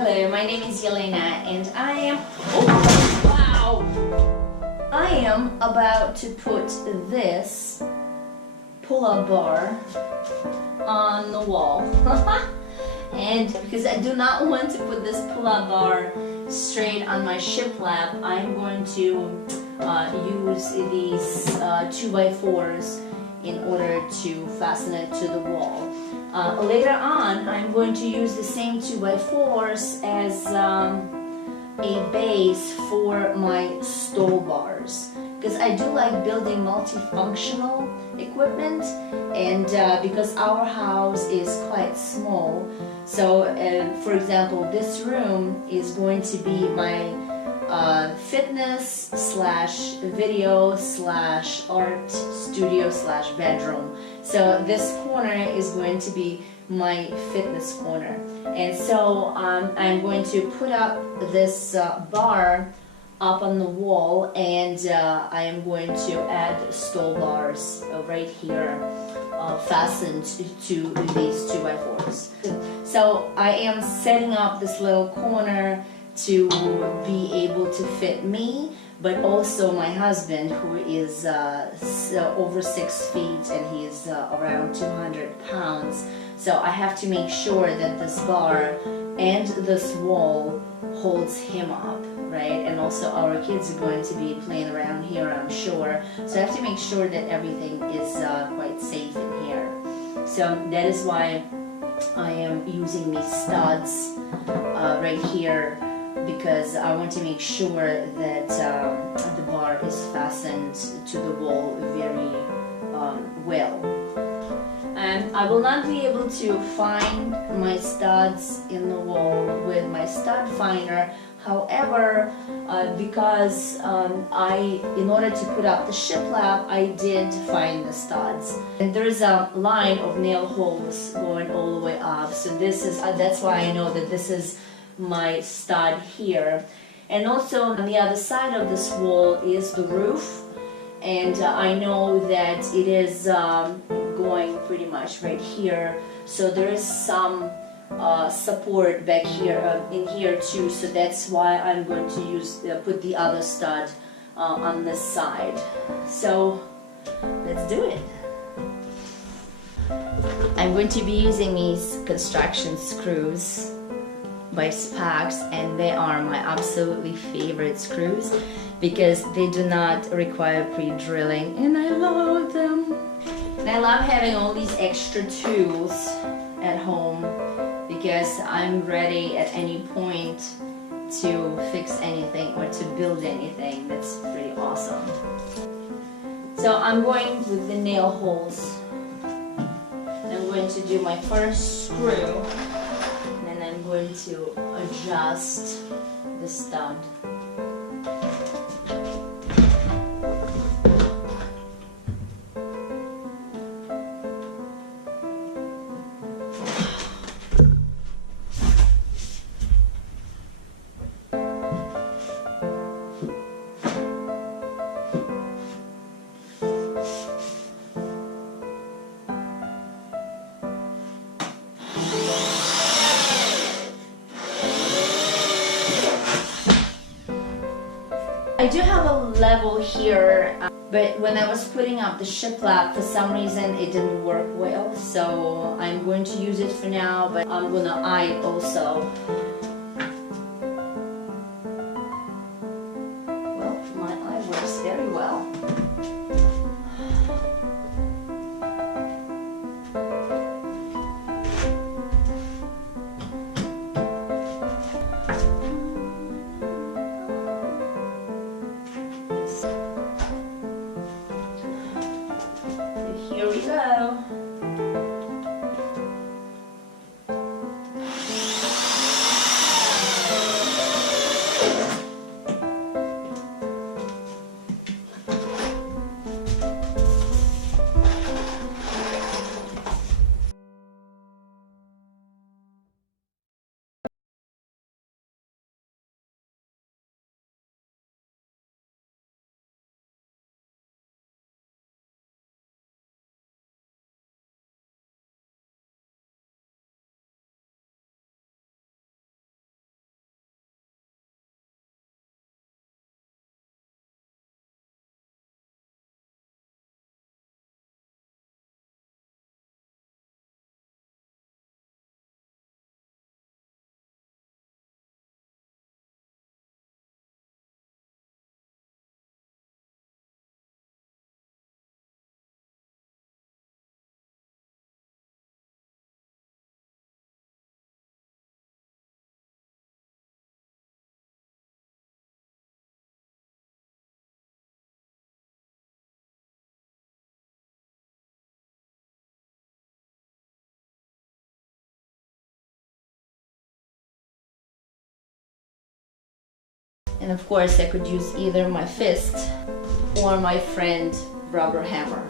Hello, my name is Yelena and oh wow! I am about to put this pull-up bar on the wall. And because I do not want to put this pull-up bar straight on my shiplap, I'm going to use these 2x4s in order to fasten it to the wall. Later on, I'm going to use the same 2x4s as a base for my stall bars, because I do like building multifunctional equipment, and because our house is quite small, so for example, this room is going to be my fitness slash video slash art studio slash bedroom. So this corner is going to be my fitness corner, and so I'm going to put up this bar up on the wall, and I am going to add stall bars right here fastened to these 2x4s. So I am setting up this little corner to be able to fit me, but also my husband, who is over 6 feet and he is around 200 pounds. So I have to make sure that this bar and this wall holds him up, right? And also our kids are going to be playing around here, I'm sure. So I have to make sure that everything is quite safe in here. So that is why I am using these studs right here, because I want to make sure that the bar is fastened to the wall very well. And I will not be able to find my studs in the wall with my stud finder. However, because in order to put up the shiplap, I did find the studs. And there's a line of nail holes going all the way up. So this is that's why I know that this is my stud here. And also on the other side of this wall is the roof, and I know that it is going pretty much right here, so there is some support back here in here too, so that's why I'm going to use put the other stud on this side. So let's do it. I'm going to be using these construction screws by Spax, and they are my absolutely favorite screws because they do not require pre-drilling, and I love them. And I love having all these extra tools at home because I'm ready at any point to fix anything or to build anything. That's pretty awesome. So I'm going with the nail holes. I'm going to do my first screw, and I'm going to adjust the stud. I do have a level here, but when I was putting up the shiplap, for some reason it didn't work well, so I'm going to use it for now, but I'm gonna eye it also. Well, my eye works very well. Here we go. And of course I could use either my fist or my friend rubber hammer.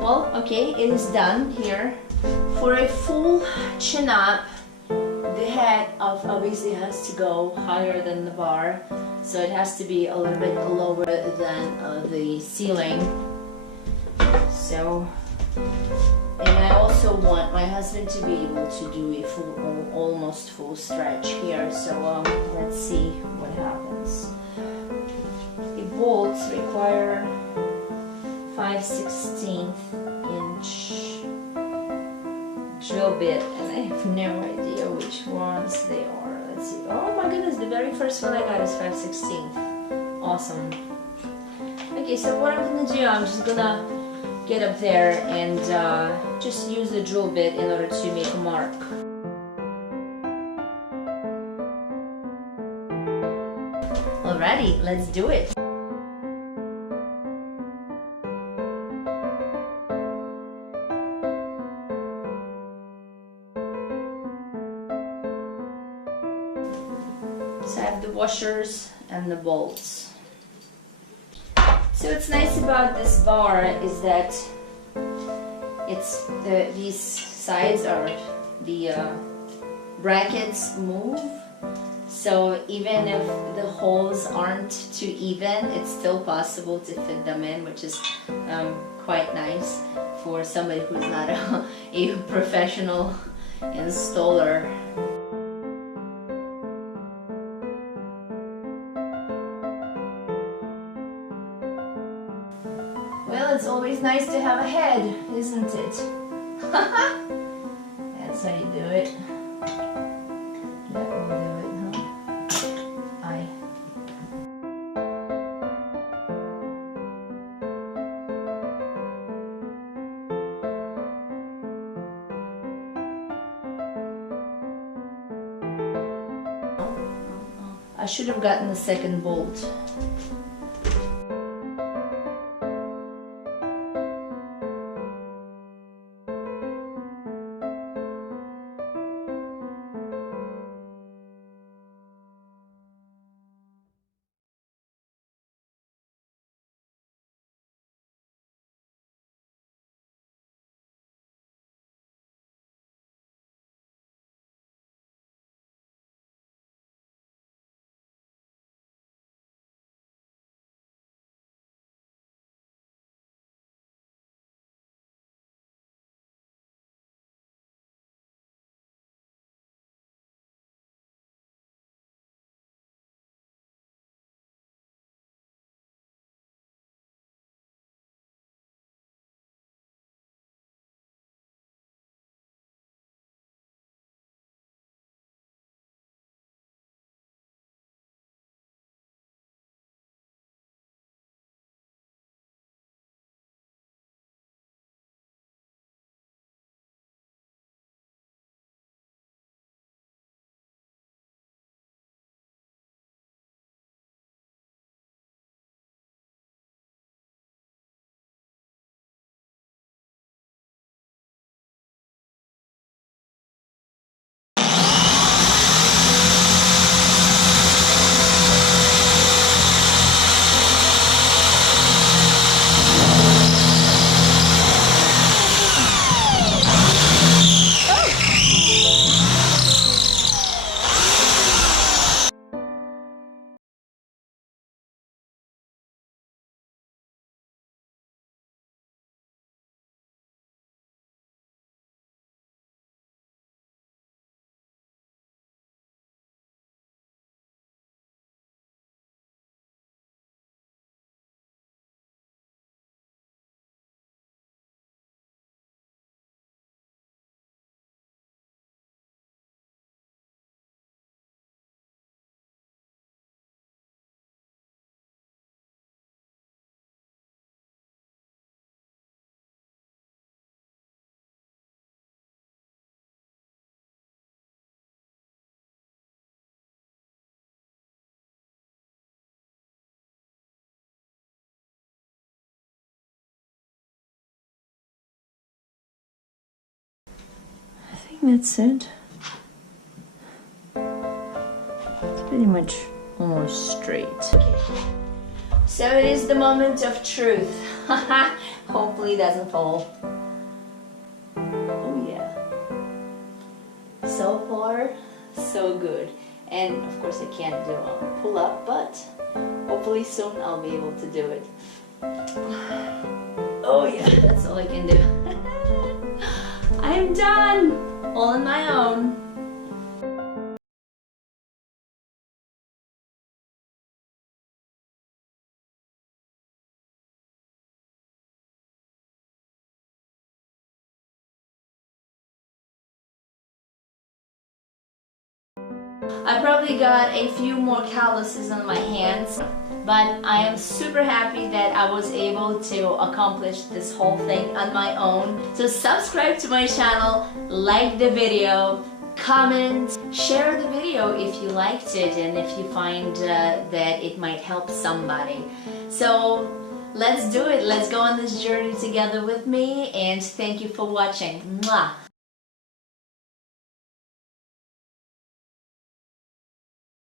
Well, okay, it is done here. For a full chin up, the head obviously has to go higher than the bar, so it has to be a little bit lower than the ceiling. So, and I also want my husband to be able to do a full, almost full stretch here. So let's see what happens. The bolts require 5/16 inch drill bit, and I have no idea which ones they are. Let's see. Oh my goodness, the very first one I got is 5/16. Awesome. Okay, so what I'm gonna do, I'm just gonna get up there and just use the drill bit in order to make a mark. Alrighty, let's do it. So I have the washers and the bolts. So what's nice about this bar is that these sides are the brackets move. So even if the holes aren't too even, it's still possible to fit them in, which is quite nice for somebody who's not a professional installer. Well, it's always nice to have a head, isn't it? That's how you do it. That will do it, huh? Aye. I should have gotten the second bolt. that's it. It's pretty much almost straight. Okay. So it is the moment of truth. Hopefully it doesn't fall. Oh yeah. So far, so good. And of course I can't do a pull-up, but hopefully soon I'll be able to do it. Oh yeah, that's all I can do. I'm done! All on my own. I probably got a few more calluses on my hands, but I am super happy that I was able to accomplish this whole thing on my own. So subscribe to my channel, like the video, comment, share the video if you liked it and if you find that it might help somebody. So let's do it. Let's go on this journey together with me, and thank you for watching. Mwah.